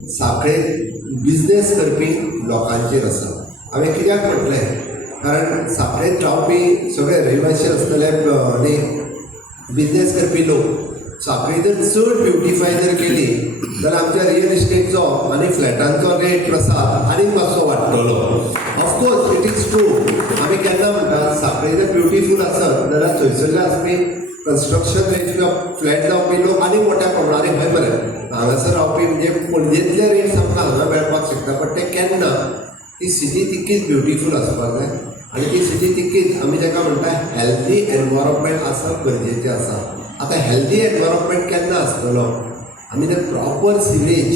साखळेत business करपी लोकांचेर आसा। हांवें कित्याक म्हटलें, कारण साखळेत रावपी सगळे रहिवासी आसतले आनी बिझनेस करपी लोक साखळी जर चड ब्युटिफाय जर केली जाल्यार आमच्या रियल इस्टेटचो आनी फ्लॅटांचो रेट प्रसाद आनीक मातसो वाडटलो। ऑफकोर्स इट इज ट्रू, आमी केन्ना म्हणटा साखळी जर ब्युटिफूल आसत जाल्यार थंयसरले आसपी कन्स्ट्रक्शन रेट किंवा फ्लॅट जावपी लोक आनी मोठ्या प्रमाणान खंय बरें हांगासर रावपी म्हणजे पणजेंतले रेट्स आमकां हांगा मेळपाक शकता, बट ते केन्ना ती सिटी तितकीच ब्युटिफूल आसपाक जाय आनी ती सिटी तितकीच आमी जाका म्हणटा हेल्थी एनवायरमेंट आसप गरजेचें आसा। आतां हेल्थी एनवायरमेंट केन्ना आसतलो, आमी जर प्रॉपर सिवेज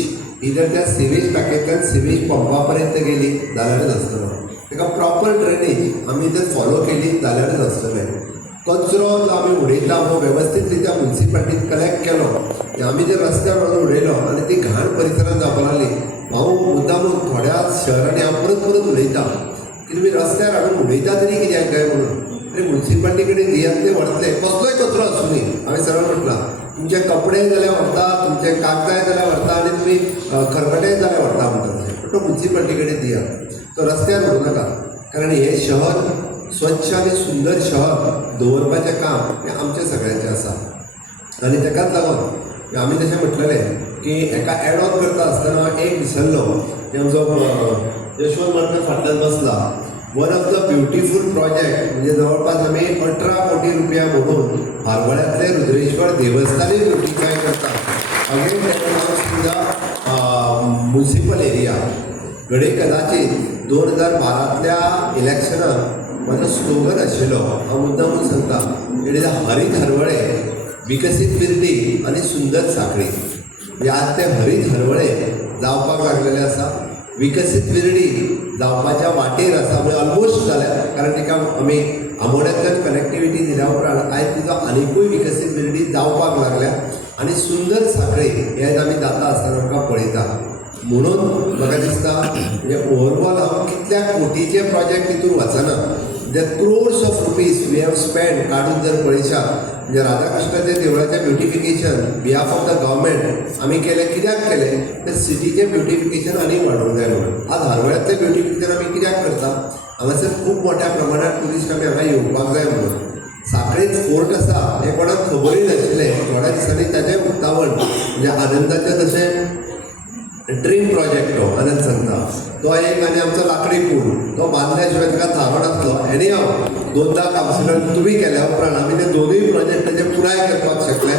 इधर त्या सिवेज पॅकेटान सिवेज पंपा पर्यंत गेली जाल्यारच आसतलो, ताका प्रॉपर ड्रेनेज आमी जर फॉलो केली जाल्यारच आसतलें। कचरो जो आमी उडयता हो वेवस्थीत रित्या म्युन्सिपाल्टीन कलेक्ट केलो, आमी जर रस्त्यार व्हरून उडयलो आनी ती घाण परिसरांत जावपाक लागली, हांव मुद्दामून थोड्या शहरांनी हांव परत परत उडयता की तुमी रस्त्यार हाडून उडयता तरी कित्याक काय म्हणून। अरे म्युन्सिपाल्टी कडेन दियात ते व्हरतले, कसलोय कचरो आसूं न्ही, हांवें सरळ म्हटलां तुमचे कपडे जाल्यार व्हरता, तुमचे कागदाय जाल्यार व्हरता आनी तुमी खरकटे जाल्यार व्हरता म्हणटाले, पूण तो म्युन्सिपाल्टी कडेन दियात, तो रस्त्यार व्हरू नाका। कारण हे शहर स्वच्छ आनी सुंदर शहर दवरपाचें काम हें आमचें सगळ्यांचें आसा। आनी ताकाच लागून आमी तशें म्हटलेलें की हेका एड ऑन करता आसतना एक विसरलो की आमचो यशवंत मार्केट फाटल्यान बसला, one of the beautiful project म्हणजे जवळपास आमी 18 कोटी रुपया म्हणून हारवळ्यांतले रुद्रेश्वर देवस्थानूय ब्युटिफाय करता। अगेन म्युन्सिपल एरिया घडे कदाचित 2012तल्या इलेक्शनाक म्हजो स्लोगन आशिल्लो, हांव मुद्दामून सांगता, इट इज अ हरीत हरवळे विकसीत बिर्डी आनी सुंदर साखळी। म्हणजे आज ते हरीत हरवळे जावपाक लागलेले आसा, विकसीत बिर्डी जावपाच्या वाटेर आसा, म्हणजे ऑलमोस्ट जाल्या, कारण तिका आमी आमोड्यांतल्यान कनेक्टिविटी दिल्या उपरांत आयज तिजो आनिकूय विकसीत बिर्डी जावपाक लागल्या आनी सुंदर साखळी हे आमी जाता आसतना आमकां पळयता। म्हणून म्हाका दिसता म्हणजे ओवरऑल हांव कितल्या कोटीचे प्रोजेक्ट तितून वचना, जे crores of rupees we have spend काडून जर पळयशात, म्हणजे राधाकृष्णाच्या देवळाचें beautification behalf of the government आमी केलें, कित्याक केलें तर सिटीचें ब्युटिफिकेशन आनी वाडोवंक जाय म्हणून। आज हारवळ्यांतलें ब्युटिफिकेशन आमी कित्याक करता, हांगासर खूब मोठ्या प्रमाणात ट्युरिस्ट आमी हांगा येवपाक जाय म्हणून। साखळेंत फोर्ट आसा हें कोणाक खबरूय नाशिल्लें, थोड्या दिसांनी ताचें उक्तावण म्हणजे आनंदाचें जशें ड्रीम प्रोजेक्ट तो आनंद सांगता तो एक, आनी आमचो लाकडी पूल तो बांदल्या शिवाय ताका थारो नासलो। एनी हांव 2दा कावन्सिलर तुमी केल्या उपरांत आमी ते दोनूय प्रोजेक्ट पुराय करपाक शकले।